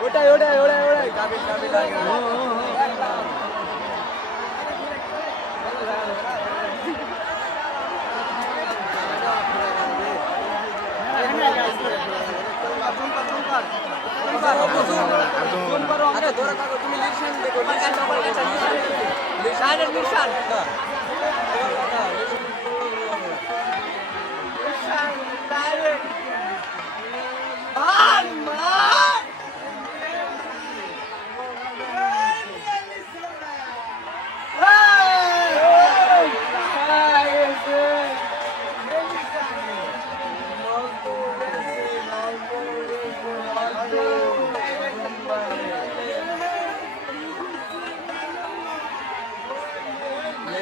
ওটাই ওটাই ওটাই ওটাই কাবিল কাবিল তুমি লিখছেন দেখো লিখছেন